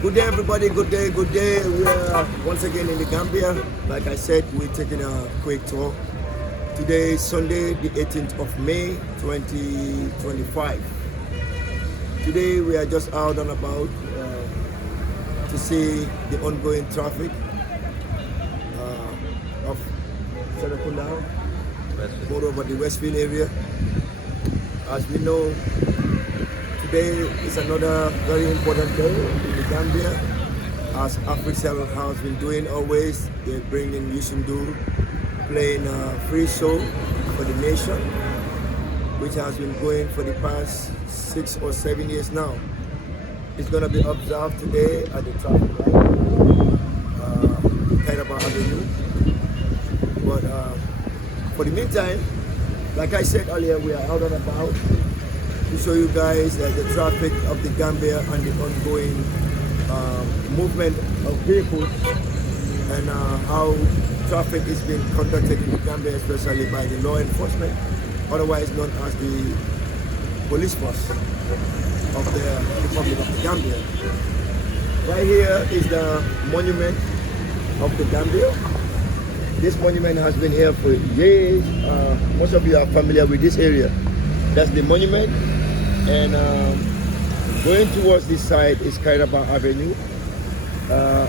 Good day, everybody. Good day, good day. We are once again in the Gambia. Like I said, we're taking a quick tour. Today is Sunday, the 18th of May, 2025. Today we are just out and about to see the ongoing traffic of Serekunda, moreover the Westfield area. As we know, today is another very important day in the Gambia. As Africell has been doing always, they're bringing Yusundu, playing a free show for the nation, which has been going for the past 6 or 7 years now. It's going to be observed today at the traffic light, Kairaba Avenue. But for the meantime, like I said earlier, we are out and about to show you guys the traffic of the Gambia and the ongoing movement of vehicles and how traffic is being conducted in the Gambia, especially by the law enforcement, otherwise known as the police force of the Republic of the Gambia. Right here is the monument of the Gambia. This monument has been here for years. Most of you are familiar with this area. That's the monument. And going towards this side is Kairaba Avenue.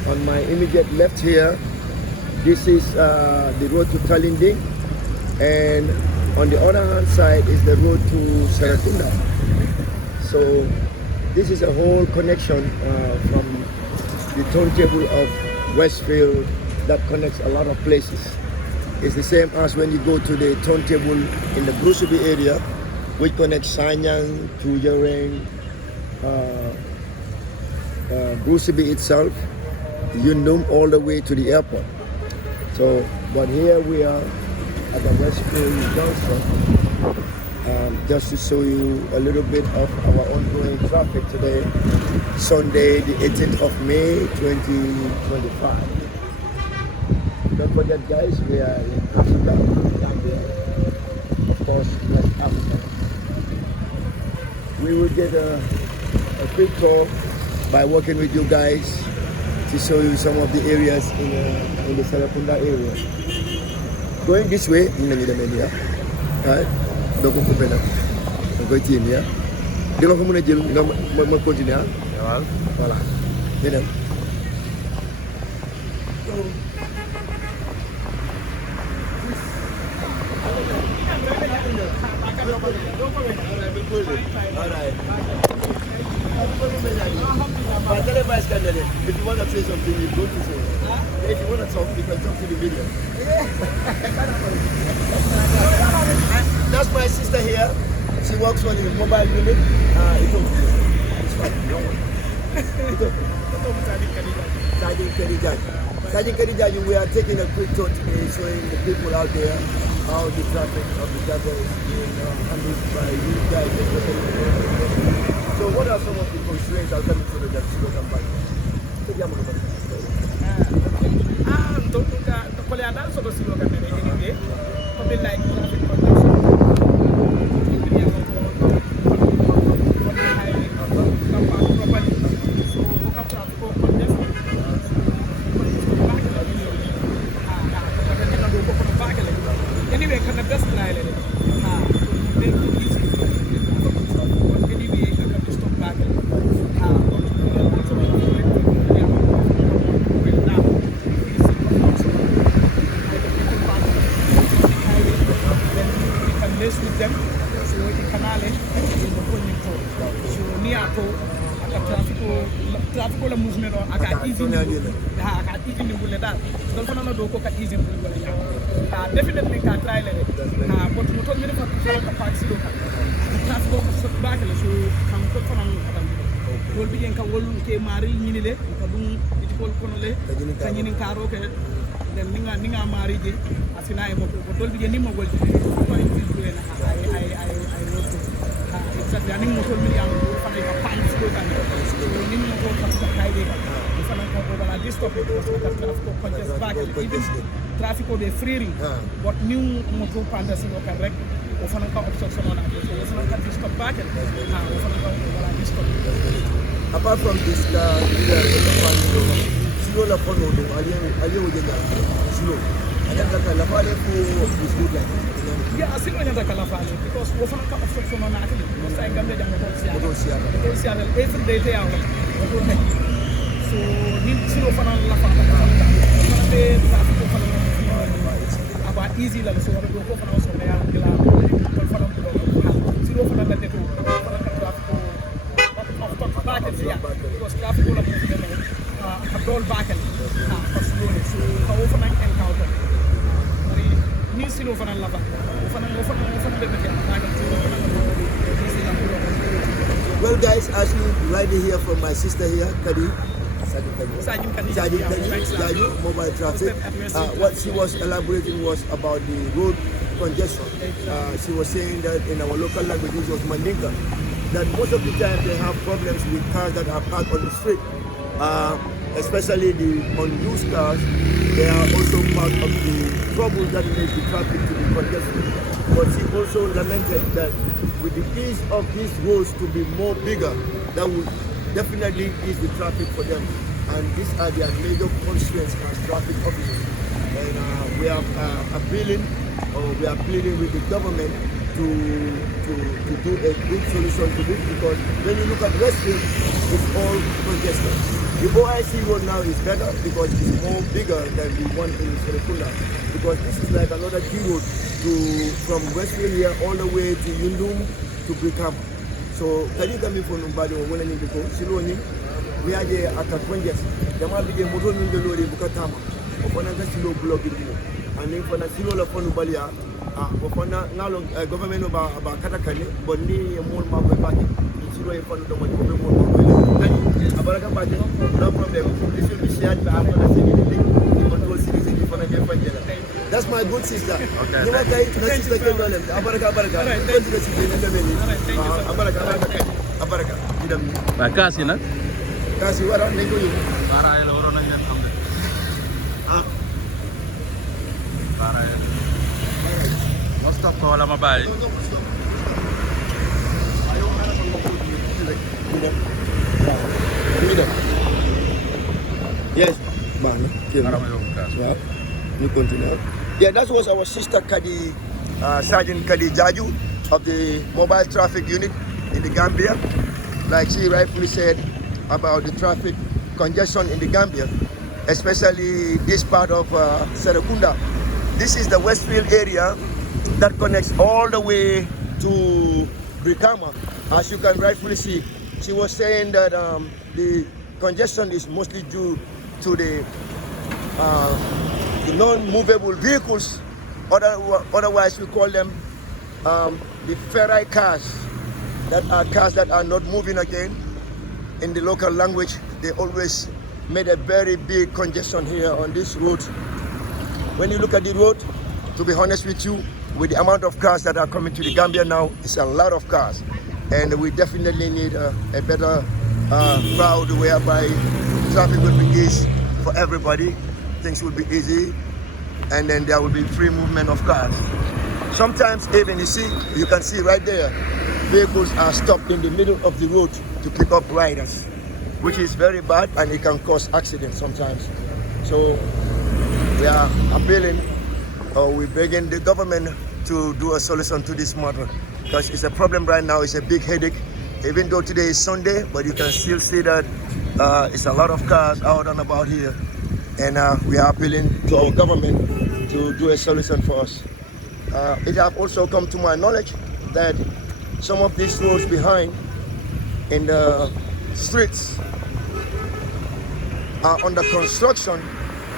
On my immediate left here, this is the road to Talinding. And on the other hand side is the road to Serekunda. So this is a whole connection from the turntable of Westfield that connects a lot of places. It's the same as when you go to the turntable in the Brusubi area, which connects Sanyang to Yareng, Brusubi itself, Yundum all the way to the airport. So, but here we are at the Westfield Junction, just to show you a little bit of our ongoing traffic today, Sunday, the 18th of May, 2025. Don't forget, guys, we are in Africa, Gambia, of course, West Africa. We will get a quick tour by working with you guys to show you some of the areas in the Serekunda area. Going this way, right? Don't go to go to India. Dia mau muna jil mau continue. Voilà. Dia Alright. If you want to say something, you go to say. If you want to talk, you can talk to the video. That's my sister here. She works on the mobile unit. It's fine. Don't worry. Sergeant Khadija, we are taking a quick tour today, showing the people out there how the traffic of the Gambia is being handled by you guys. So what are some of the constraints that come to the campaign? Definitely can try it. But motor many for capacity traffic back so can put from will be in Kawul ke Mari Minile, Kabun, it will Conole, Kanyin Karo, then Ninga Mari, Asina, but will be a name of what I wrote. It's a running motor million for a pants look and this topic was like a traffic contest back, even traffic will be freeing. What new motor pandas in correct, often obstruction on it, so it's not stop back and stop. apart from this, silo la phone odo aliye ujega silo. And then the lafale for this good like. Yeah, I see when you're Calafale because we often come from an athlete. Most I can get them every day they are. So, need to for an about easy level. So, we go for also there. Zero for the because traffic will have rolled back and slowly. So, how often I encounter. Well, guys, as you rightly hear from my sister here, Kadi, mobile traffic, what she was elaborating was about the road congestion. She was saying that in our local language, which was Mandinka, that most of the time they have problems with cars that are parked on the street. Especially the unused cars, they are also part of the trouble that makes the traffic to be congested. But she also lamented that with the ease of these roads to be more bigger, that would definitely ease the traffic for them. And these are their major constraints as traffic officers. And we are appealing, or we are pleading with the government to do a good solution to this, because when you look at Westfield, it's all congested. The OIC road now is better because it's more bigger than the one in Serekunda, because this is like another key road from Westfield here all the way to Yundum to Brikama. So can you come in from Numbadi or when you go? Siloni, we are here at a congestion. There might be a motor in the Lori Bukatama, or another silo block in you. And then for the silo of Nubalia, now government about Katakani, but near more market party. Silo in front of the one. No problem. This will be shared by control citizen for the That's my good sister. Okay. You want to sister Abaraka. Makasih nak. Kasih orang nego you. Para el oro na yan amde. Para el. Mustap ko wala mabay. Yes, man. Yeah, you continue. Yeah, that was our sister Kadi, Sergeant Kadi Jaju of the Mobile Traffic Unit in the Gambia. Like she rightfully said about the traffic congestion in the Gambia, especially this part of Serekunda. This is the Westfield area that connects all the way to Brikama. As you can rightfully see, she was saying that the congestion is mostly due to the non-movable vehicles, otherwise we call them the ferry cars, that are cars that are not moving again. In the local language, they always made a very big congestion here on this road. When you look at the road, to be honest with you, with the amount of cars that are coming to the Gambia now, it's a lot of cars. And we definitely need a better route whereby traffic will be easy for everybody. Things will be easy, and then there will be free movement of cars. Sometimes even you can see right there, vehicles are stopped in the middle of the road to pick up riders, which is very bad and it can cause accidents sometimes. So we are appealing, or we're begging the government to do a solution to this matter, because it's a problem right now. It's a big headache. Even though today is Sunday, but you can still see that it's a lot of cars out and about here. And we are appealing to our government to do a solution for us. It has also come to my knowledge that some of these roads behind in the streets are under construction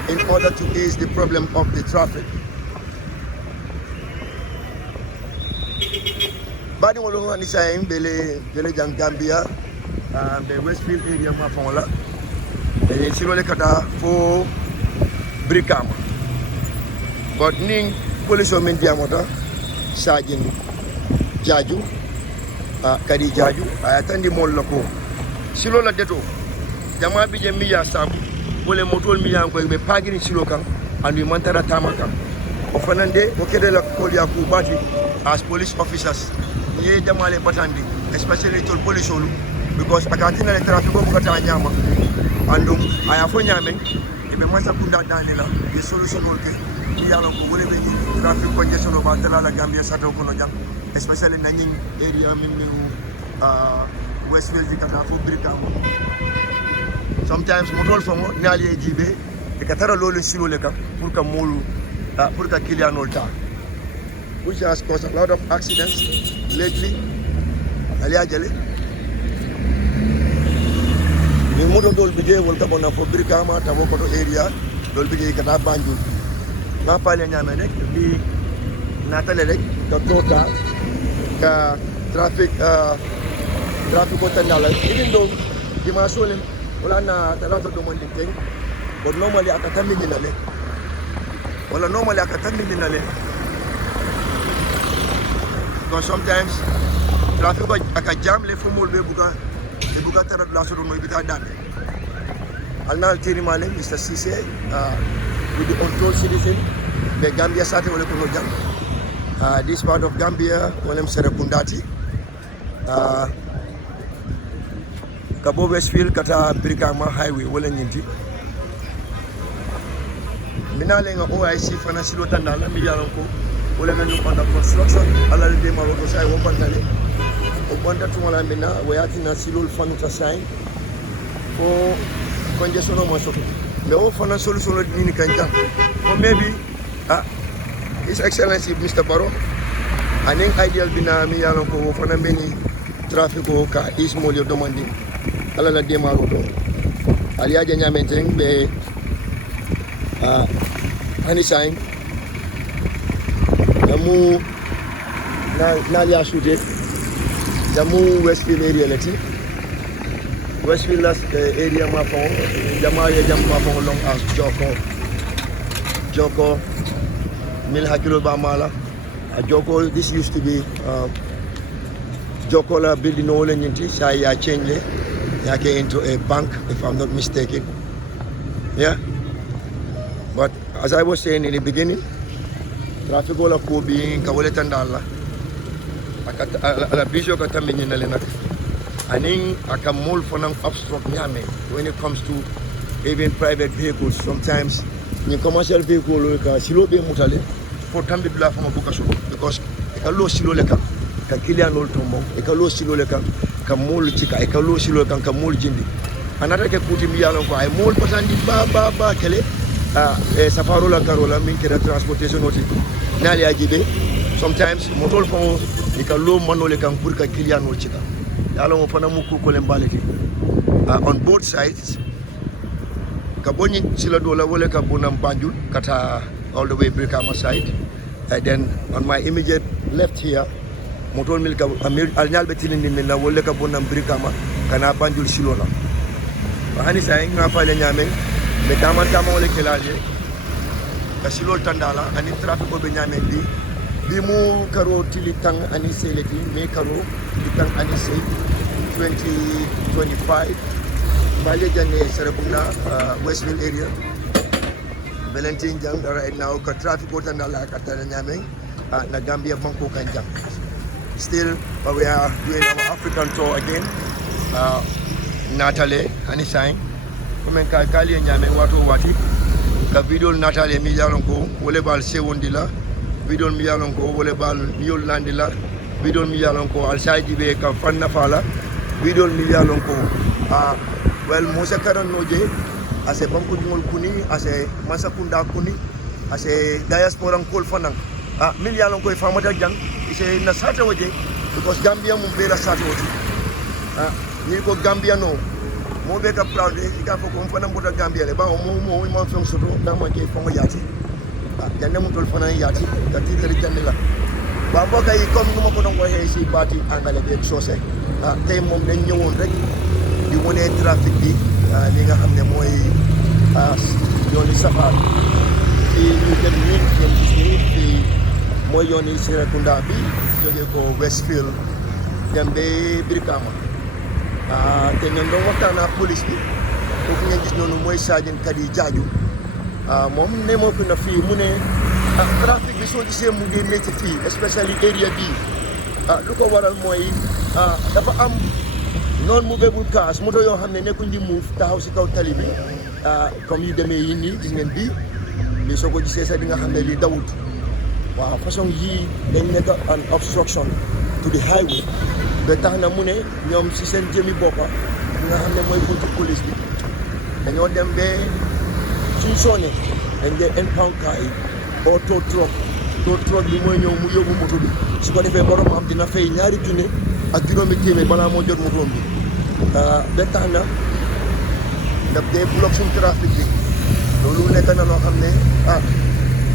in order to ease the problem of the traffic. Badi wolo ngani say bele jang Gambia the Westfield area ma fonla e silo le kata fo Brikama, but ning police men diamota Sergeant Jaju Kadi Jaju ayatandi mol lako silo la deto jama bi je miya sam bole motol miya ko be pagini silo kan andu mantara tamaka o fanande o kede la ko ya ku bati as police officers ye jamale batandi especially to police olu because akatina le traffic ko kata nyama andum aya fo nyame ibe masa kunda danila the solution wolte yalo ko wole be traffic congestion ba tala la Gambia sato ko no jam especially nani area mimle Westfield di kata fo Brikama sometimes motol fongo nyali jibe e katara lolu silo le kam pour ka molu pour ka kilianol ta which has caused a lot of accidents lately. Alia jale ni moto dol bije wol ka bona fo Brikama ta ko to area dol bije kata Banjul ma pale nyame rek bi natale rek to tota ka traffic ko tanala even though dimasole wala na talato do mon thing but normally akatambi dinale wala normally akatambi dinale because sometimes traffic ko aka jam le fumul be buka tara la so do no bita dane alnal tiri male Mr. Cisse with the control citizen the Gambia sate wala ko no jam this part of Gambia wala Serekundati Kabo Westfield kata Brikama highway wala nyinti minalenga OIC fana silo tandala mi yalan ko wala ngani under construction ala de maroto sai wo bantale o banta tumala mina wayati na silo fanu ta sai fo congestion mo so me o fana solution ni kanja or maybe His Excellency Mr. Barrow aning ideal bina mi yalan ko fana meni traffic ko ka is mo yo demanding ala la de maroto aliaje nyamenten be hani sai jamu na ya shuje jamu Westfield area lati Westfield area ma fon jama ya jam ma fon long as Joko mil hakilo ba mala Joko this used to be Joko la building no le nyinti sai ya change yake into a bank if I'm not mistaken. Yeah, but as I was saying in the beginning, traffic wala ko bi kawale tandala ala bijo ka tambe ni nalena aning akamol fonang obstruct nyame when it comes to even private vehicles. Sometimes ni commercial vehicle ka silo be mutale for tambe bla fama buka so because ka lo silo le ka kilianol tombo e ka lo silo le ka mol chika e ka lo silo ka mol jindi anata ke kuti mi yalon ko ay mol patandi ba kele safaro la karola min kera transportation oti nali ajibe sometimes motol fon e ka lo manole kan pour ka kilianol chika yalo mo fana muku ko le mbaleti on both sides ka bonni sila dola wala ka bonam Banjul kata all the way Brikama side and then on my immediate left here motol mil ka al be tilindi min na wala ka bonam Brikama kana Banjul silola hani say nga fale nyame be taman wala kelale ka silol tandala ani traffic ko be nyame bi mu karo tili tang ani seleti me karo tang ani sey 2025 bale jane Serekunda Westfield area Valentine jang right now ka traffic ko tandala ka tana nyame na Gambia banko kanjang still we are doing our African tour again natale ani sign comme ka kali nyame wato wati ka video natale mi yalon ko wole bal sewondila video mi yalon ko wole bal yol landila video mi yalon ko al saji be ka fanna fala video mi yalon ko well Musa Karan noje ase banko dingol kuni ase Masakunda kuni ase diaspora kol fanang min yalon ko famata jang ise na sata waje because Gambia mum bela sata waje ni ko Gambia no mo be ka proud e ka fo ko fana mbota Gambia le ba mo fon soto da ma ke fon yati janne mo tol fana yati ka ti tere janne la ba mo kay comme no ko don ko he ci bati angale be sosé tay mom dañ ñewon rek di woné trafic bi li nga xamné moy yoni safar ci ñu dem ni dem ci moy yoni Serekunda bi joge ko Westfield dem be Brikama te ñoom doon waxtaan ak police bi foofu ngeen gis noonu mooy Sergeant Kadi Jaaju moom ne moo fi na fii mu ne trafic bi soo gisee mu ngi métti fii especially area bii lu ko waral mooy dafa am non movable cars moto yoo xam ne nekkuñ di move taxaw si kaw tali bi comme yu demee yi nii gis ngeen bii soo ko gisee sax di nga xam ne lii dawut waaw façon yii dañ nekk an obstruction to the highway ba tax na mu ne ñoom si seen jëmi boppa di nga xam ne mooy buntu police bi dañoo dem ba suñ soonee dañ dee impound car yi oo tow truck bi mooy ñëw mu yóbbu moto bi su ko defee borom am dina fay $2 junne ak juróomi téeméer balaa moo jot motoom bi ba tax na daf dee block suñ trafic bi loolu nekk na loo xam ne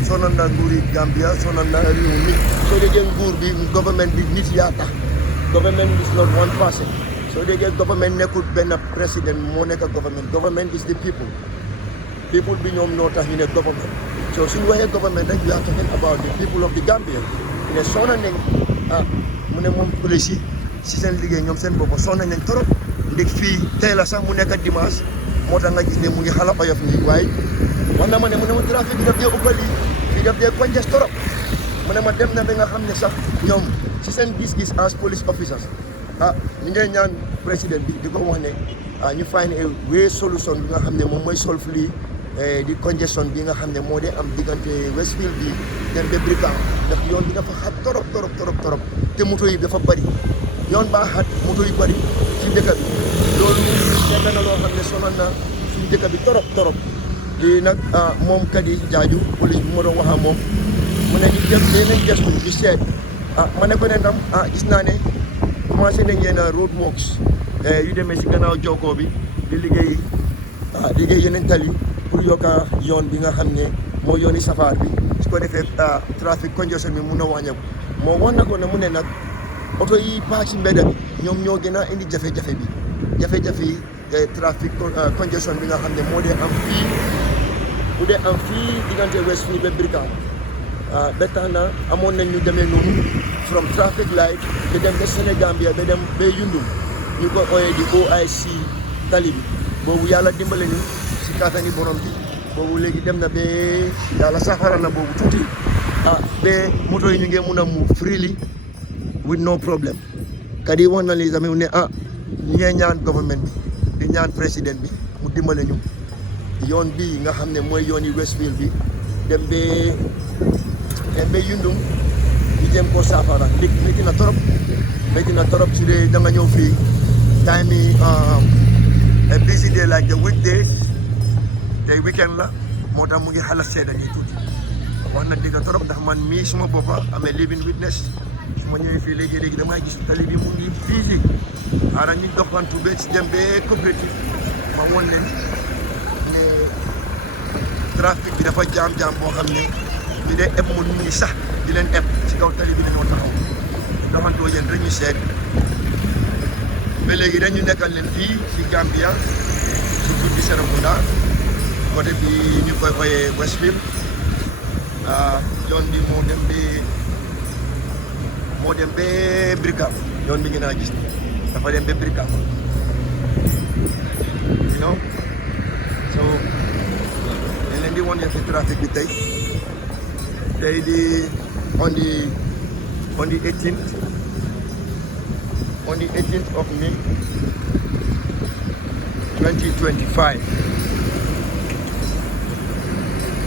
sonal na nguuri Gambia sonal na réew mi soo déggee nguur bi government bi nit yaa tax government is not one person soo déggee government nekkul benn président moo nekk government is the people bi ñoom ñoo tax ñu ne government so suñu waxee government rek we are talking about the people of the Gambia ne sonal nañ mu ne moom police yi si seen liggéey ñoom seen bopp sonal nañ trop ndég fii tey la sax mu nekk dimanche moo tax nga gis ne mu ngi xala oyof nii waaye wax na ma ne mu ne ma trafic bi daf dee ëppal yi fii daf dee congested trop mu ne ma dem na ba nga xam ne sax ñoom si seen gis-gis as police officers ñu ngi ñaan président bi di ko wax ne ñu find a way solution bi nga xam ne moom mooy solve lii di congestion bi nga xam ne moo dee am diggante Westfield bi dem ba Brikama ndax yoon bi dafa xat torop te moto yi dafa bëri yoon baa xat moto yu bëri ci dëkk bi loolu nekk na loo xam ne sonal na suñu dëkk bi torop lii nag moom Kadi Jaaju police bi moo doon wax ak moom mu ne ñu jëm nañ gëstu ñu seet ma ne ko ne tam gis naa ne commencé nañ yenn road works yu demee si gannaaw jokkoo bi di liggéey yeneen tali pour yokka yoon bi nga xam ne moo yooni safaar bi su ko defee trafic congestion bi mun a wàññeeku moo wax na ko ne mu ne nag oto yi paak si mbedd bi ñoom ñoo gën a indi jafe-jafe yi trafic congestion bi nga xam ne moo dee am fii diggante Westfield ba Brikama ba tax na amoon nañ ñu demee noonu from traffic light ba dem ba Sénégambia ba dem ba Yundum ñu ko ooyee di OIC tali bi boobu yàlla dimbale ñu si kattani borom bi boobu léegi dem na ba yàlla saafara na boobu tuuti ba moto yi ñu ngi mun a move freely with no problem Kadi wax na li tamit ne ñu ngi ñaan government bi di ñaan président bi mu dimbale ñu yoon bi nga xam ne mooy yoon yi Westfield bi dem ba Yundum ñu jéem koo saafara métti na torop su dee da nga ñëw fii time yi a busy day like the weekdays tey weekend la moo tax mu ngi xala seeda nii tuuti wax na dëgg torop ndax man mii suma boppa amee living witness su ma ñëwee fii léegi damay gis tali bi mu ngi busy xaaral ñu doxantu ba ci dem ba coopérative ma woon leen ne trafic bi dafa jaam boo xam ne bi dee eb mu nit ñi sax di leen eb ci kaw tali bi dañoo taxaw doxantoo yéen rek ñu seet ba léegi dañu nekkal leen fii ci Gambia ci tuddi Serekunda côté bi ñu koy ooyee Westfield yoon bi moo dem ba Brikama yoon bi ngeen a gis dafa dem ba Brikama you know so dañ leen di wan leen fi trafic bi tey di on the 18th of May 2025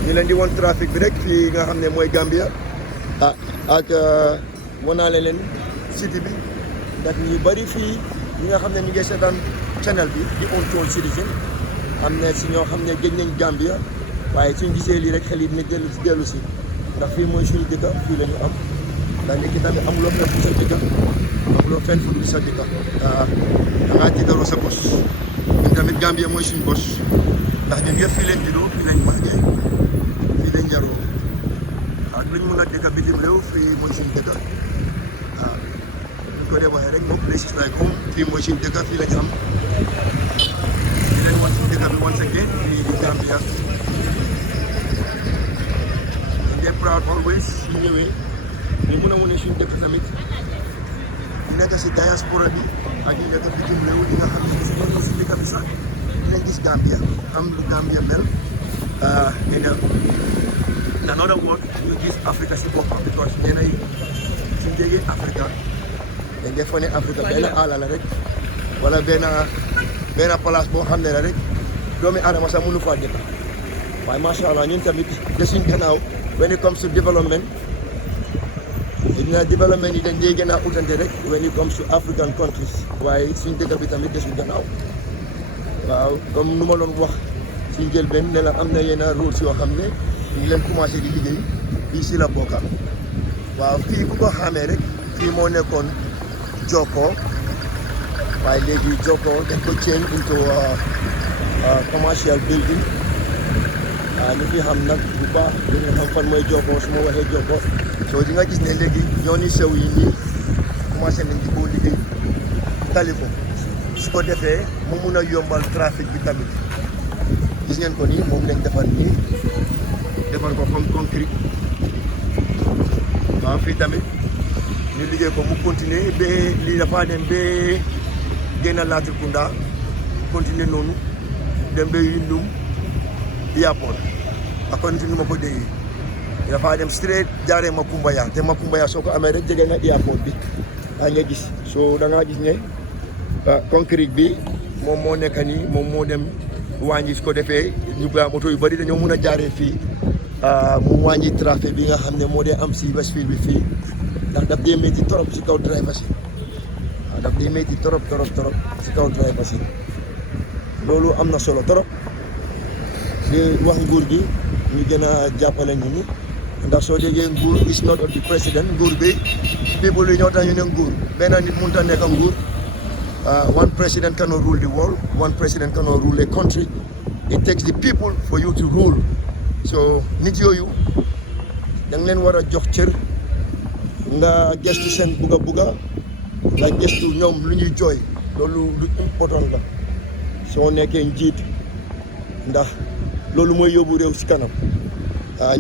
ñu leen di won trafic bi rek fii nga xam ne mooy Gambia ak wan naa leen city bi ndax ñu bari fii ñi nga xam ne ñu ngi seetaan channel bi di Untold Citizen am na si ñoo xam ne gëj nañ Gambia waaye suñ gisee lii rek xel yi dina dellu si ndax fii mooy suñu dëkk fii la ñu am ndax nit ki tamit amuloo fenn fu sa dëkk amuloo fenn fu dul sa dëkk da ngaa tiitaroo sa bos ñun tamit Gambia mooy suñu bos ndax ñun yëpp fii leen juddoo fii lañ màggee fii lañ yaroo waaw luñ mun a dëkk bitim réew fii mooy suñu dëkk waaw ñu ko dee waxee rek moom places like home fii mooy suñu dëkk fii lañ am di leen wan suñu dëkk bi once again fii di Gambia they proud always su ñëwee ñu mën a wane suñu dëkk tamit ñu nekk si diaspora bi ak ñu nekk bitim réew ñi nga xam ne si nekk si dëkk bi sax dinañ gis Gambia am lu Gambia mel in another word ñu gis Africa si boppam because ñeneen suñu déggee Africa dañ def fa ne Africa benn àll la rek wala benn place boo xam ne la rek doomi aadama sax mënu faa dëkk waaye macha allah ñun tamit desuñ gannaaw when it comes to development development yi dañ dee gën a utante rek when it comes to African countries waaye suñ dëkk bi tamit desuñ gannaaw waaw comme nu ma doon wax suñ njëlbeen ne la am na yenn routes yoo xam ne ñu ngi leen commencé di liggéey fii si la bokka waaw fii ku ko xamee rek fii moo nekkoon Jokko waaye léegi Jokko dañ ko change into commercial building ñu fi xam nag bu baax li nga xam fan mooy Jokko su ma waxee Jokko soo di nga gis ne léegi ñoo ni sew yi nii commencé nañ di ko liggéey tali ko su ko defee mu mun a yombal trafic bi tamit gis ngeen ko nii moom lañ defar nii defar ko comme concrete waaw fii tamit ñu liggéey ko mu continuer ba lii dafa dem ba génn Latrikunda continuer noonu dem ba Yundum airport akon ci nu ma ko déggee dafa dem straight jaaree Makumbaya te Makumbaya soo ko amee rek jege na airport bi nga gis soo da ngaa gis ne concrete bi moom moo nekk nii moom moo dem wàññi su ko defee ñu ba moto yu bëri dañoo mun a jaaree fii mu wàññi trafic bi nga xam ne moo dee am si Westfield bi fii ndax daf dee métti trop si kaw drivers yi waaw daf dee métti trop si kaw drivers yi loolu am na solo trop di wax nguur gi ñu gën a jàppale nit ñi ndax soo déggee nguur is not of the president nguur bi people yi ñoo tax ñu ne nguur benn nit mënut a nekk nguur one president cannot rule the world one president cannot rule a country it takes the people for you to rule so nit yooyu da nga leen war a jox cër nga gestu seen bugga nga gestu ñoom lu ñuy jooy loolu lu important la soo nekkee njiit ndax loolu mooy yóbbu réew si kanam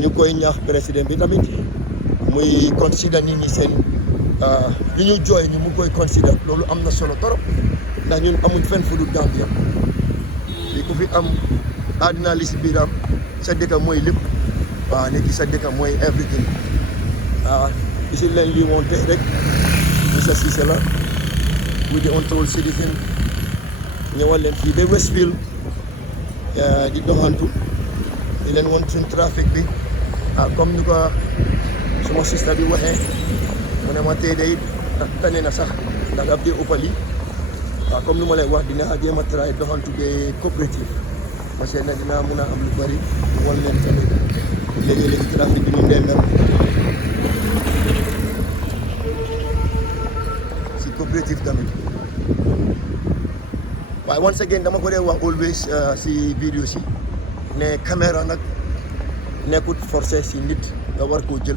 ñu koy ñaax président bi tamit muy consider nit ñi seen li ñu jooy ñu mu koy consider loolu am na solo torop ndax ñun amuñ fenn fu dul Gambia li ku fi am àddina li si biiram sa dëkk mooy lépp waaw nekki sa dëkk mooy everything isi leen lii woon tey rek Mr Ceesay la with the Untold Citizen ñëwal leen fii ba Westfield di doxantu di leen won suñ trafic bi comme ni ko suma sista bi waxee mu ne ma tey day tane na sax ndax ab di uppali comme ni ma lay wax dina jéem a try doxantu ba coopérative parce que nag dinaa mun a am lu bëri won leen tamit léegi-léegi trafic bi ñu dee mel si coopérative tamit waaye once again dama ko dee wax always si vidéo si ne caméra nag nekkut forcé si nit nga war koo jël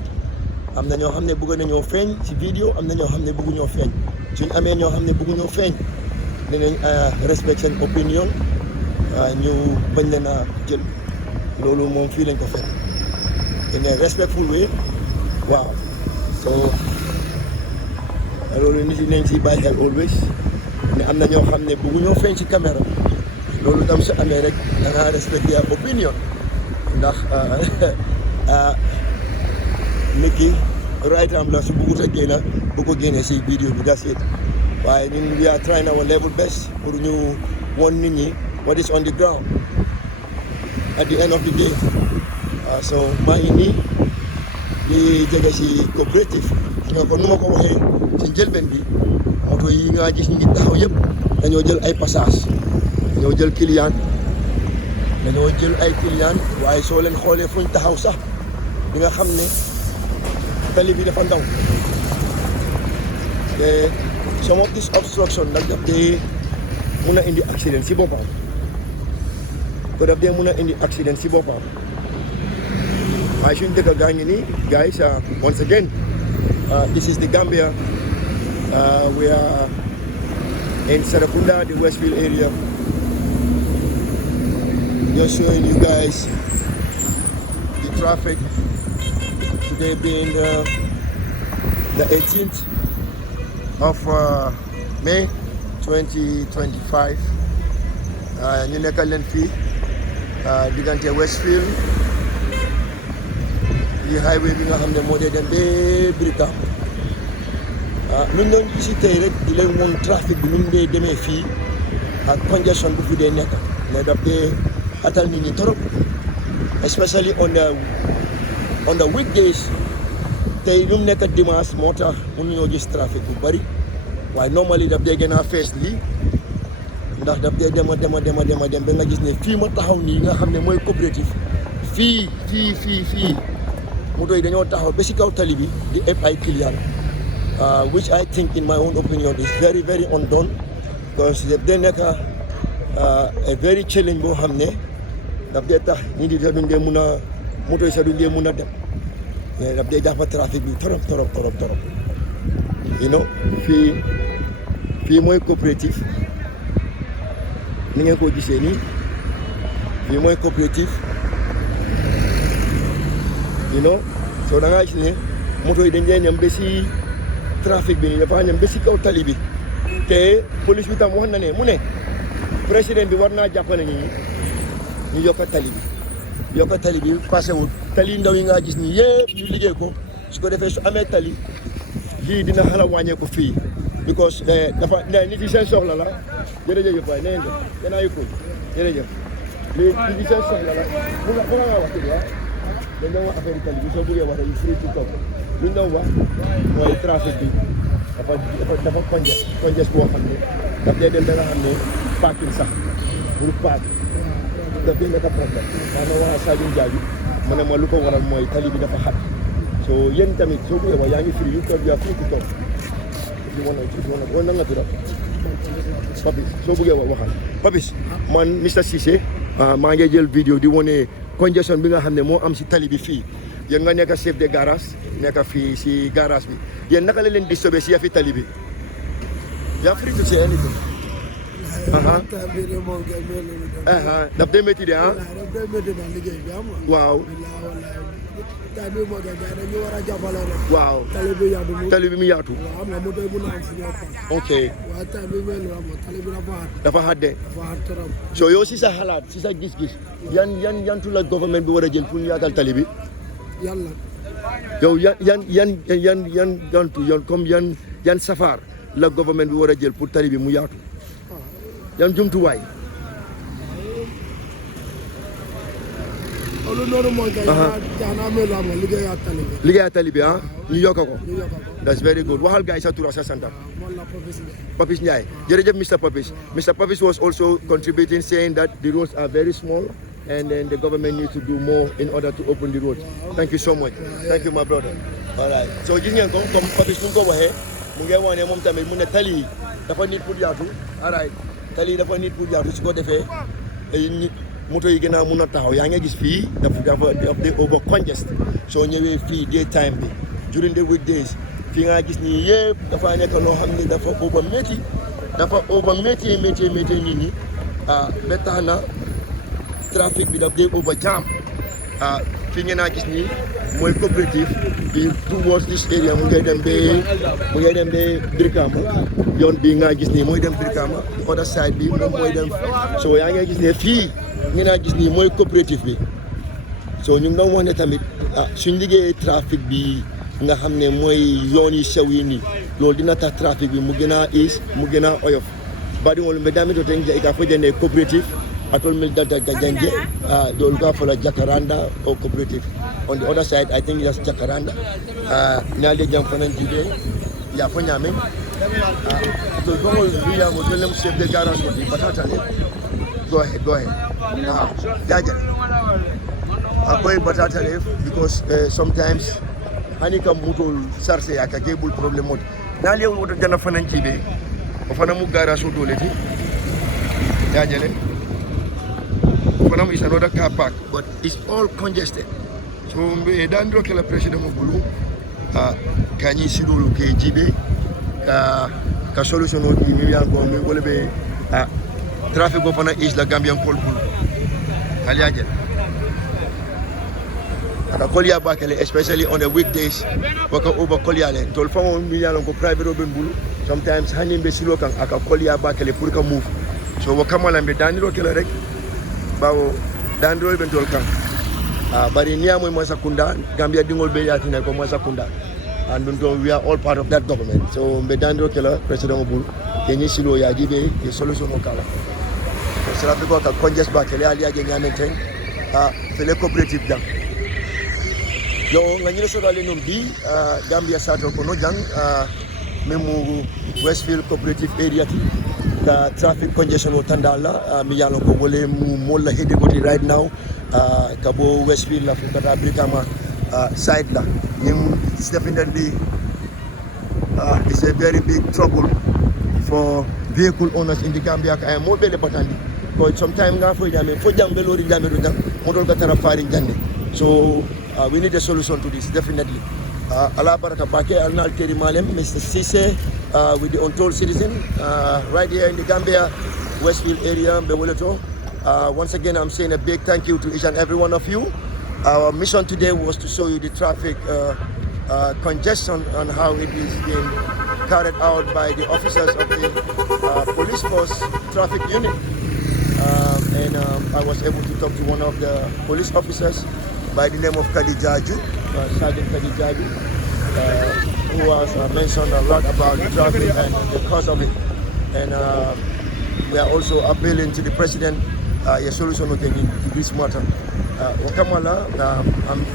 am na ñoo xam ne bëgg nañoo feeñ si vidéo am na ñoo xam ne bëgguñoo feeñ suñ amee ñoo xam ne bëgguñoo feeñ dinañ respect seen opinion ñu bañ leen a jël loolu moom fii lañ ko fekk in a respectful way waaw so loolu nit yi nañ si bàyyi xel always ne am na ñoo xam ne bëgguñoo feeñ si caméra loolu tam su amee rek da ngaa respecté opinion ndax nit ki right am la su bëggut a génn bu ko génnee si vidéo bi that's it waaye ñun we are trying our level best pour ñu won nit ñi what is on the ground at the end of the day so maa ngi nii di jege si coopérative nga ko nu ma ko waxee si njëlbeen bi moto yi nga gis ñu ngi taxaw yëpp dañoo jël ay passage dañoo jël client waaye soo leen xoolee fuñ taxaw sax di nga xam ne tali bi dafa ndaw te some of this obstruction nag daf dee mun a indi accident si boppam waaye suñ dëkk gaa ngi nii guys once again this is the Gambia we are in Serekunda, the Westfield area. Just showing you guys the traffic today being the 18th of May 2025. ñu nekkal leen fii diggante Westfield di highway bi nga xam ne moo dee dem ba Brikama luñ doon gisi tey rek di leen woon trafic bi ñu dee demee fii ak congestion bu fi dee nekk mais daf dee atal nit ñi trop especially on the weekdays tey lu mu nekk dimanche moo tax mënuñoo gis trafic bu bari waaye normally daf dee gën a fees lii ndax daf dee dem ba nga gis ne fii ma taxaw nii nga xam ne mooy coopérative fii moto yi dañoo taxaw ba si kaw tali bi di ëpp ay client which I think in my own opinion is very very undone because daf dee nekk a very challenge boo xam ne daf dee tax nit yi sax duñ dee mun a moto yi sax duñ dee mun a dem mais daf dee jàppa trafic bi torop you know fii mooy coopérative ni ngeen ko gisee nii fii mooy coopérative you know so da ngaa gis ne moto yi dañ dee ñam ba si trafic bi nii dafa ñam ba si kaw tali bi te police bi tam wax na ne mu ne président bi war naa jàppale nit ñi ñu yokk tali bi passé wul tali ndaw yi nga gis nii yëpp ñu liggéey ko su ko defee su amee tali lii dina xala wàññeeku fii because dafa nit yi seen soxla la jërëjëf waay nee ngeen gën a yëg ko jërëjëf lii nit yi seen soxla la mu nga wax tuuti waaw dañ doon wax affaire tali bi soo bëggee wax rek free to talk lu ñu doon wax mooy trafic bi dafa conges boo xam ne daf dee dem da nga xam ne parking sax pour park daf dee nekk problème maanaam wax Sadio Ndiaye ma ne ma lu ko waral mooy tali bi dafa xat so yéen tamit soo bëggee wax yaa ngi free yu toog yaa free to talk si woon na nga tudd Papis soo bëggee wax waxal Papis man Mr Ceesay maa ngi jël vidéo di wane congestion bi nga xam ne moo am si tali bi fii yéen nga nekk chef de garage nekk fii si garage bi yéen naka la leen di sobee si yafi tali bi yaa free to say anything daf dee métti de waaw waaw tali bi mu yaatu ok dafa xadde so yow si sa xalaat si sa gis-gis yan tu la government bi war a jël pour ñu yaatal tali bi yow yan safar la government bi war a jël pour tali bi mu yaatu yan jumtuwaay loolu noonu mooy que liggéeyaat tali bi ñu yokk ko that's very good waxal gars yi sa tur ak sa sant Papis Ndiaye jërëjëf Mr Papis was also contributing saying that the roads are very small and then the government needs to do more in order to open the roads. Thank you so much. Thank you my brother. All right. So gis ngeen ko comme Papis nu ko waxee mu ngi wane moom tamit mu ne tali dafa nit pour yaatu. All right. Tali dafa nit pour yaatu su ko defee ay nit moto yi gën a mun a taxaw yaa ngi gis fii dafa over congest soo ñëwee fii daytime bi during the weekdays fii nga gis nii yëpp dafa nekk loo xam ne dafa over métti nit ñi ba tax na trafic bi daf dee over jam fii ngeen a gis nii mooy coopérative bi towards this area mu ngay dem ba Brikama yoon bi nga gis nii mooy dem Brikama the other side bi moom mooy dem so yaa ngi gis ne fii ngeen a gis nii mooy coopérative bi so ñu ngi doon wax ne tamit suñ liggéeyee trafic bi nga xam ne mooy yoon yi sew yi nii loolu dina tax trafic bi mu gën a mu gën a oyof baɗigol mbe damito ten ka fo jande coopérative atol mil data janje dol ka fola Jacaranda or cooperative on the other side I think that's Jacaranda nalde jam fanan jibe ya fo nyame to gongol biya mo dolem chef de garage di patata le go ahead jaja akoy batata le because sometimes hani kam mutol sarse akake bul problem mod nalde woto jana fanan jibe o fana mu garage dole ti jajale is another car park, but it's all congested. So we don't look at the president of Bulu. Can you see the look at GB? The solution would be maybe I'm going to be traffic of an Isla Gambian call Bulu. Aliaja. Kolia Bakele, especially on the weekdays, work over Koliale. Told from 1 million on private open Bulu. Sometimes Hanim Besilokan, Aka Kolia Bakele, Purka move. So we come on and be done. Bawo dandro ben tol kan bari niya moy mo sakunda Gambia dingol be yatina ko mo sakunda and we are all part of that government. So Mbedandro Kela, President Obul, Kenyi Silo Yagibe, the solution Okala. So that's because the congress back ali again maintain fele cooperative jang. Yo ngani so dale num bi Gambia Sato kono jang memu Westfield cooperative area ti the traffic congestion otandala mi yalo ko wole mu molla hede goti right now kabo Westfield la fukata Brikama side la it's definitely it's a very big trouble for vehicle owners in the Gambia kay mo bele patandi ko sometimes nga fo jame fo jam belori jame do jam modol ka tara fari jande. So we need a solution to this definitely. Ala baraka bake alna alteri malem Mr. Cisse with the Untold Citizen right here in the Gambia Westfield area Bewoleto. Once again I'm saying a big thank you to each and every one of you. Our mission today was to show you the traffic congestion and how it is being carried out by the officers of the police force traffic unit. And I was able to talk to one of the police officers by the name of Kadijaju, Sergeant Kadijaju, who has mentioned a lot about the traffic and the cause of it. And we are also appealing to the President a solution to this matter. Wakamala, I'm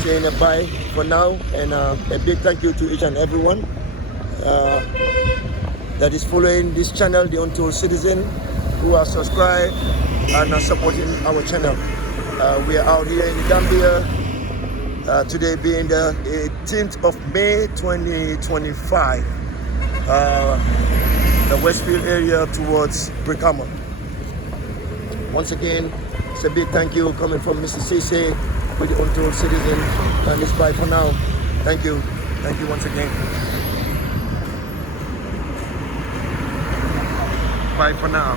saying a bye for now, and a big thank you to each and everyone that is following this channel, The Untold Citizen, who are subscribed and are supporting our channel. We are out here in Gambia, today being the 18th of May 2025, the Westfield area towards Brikama. Once again, it's a big thank you coming from Mr. Cisse with The Untold Citizen, and it's bye for now. Thank you once again. Bye for now.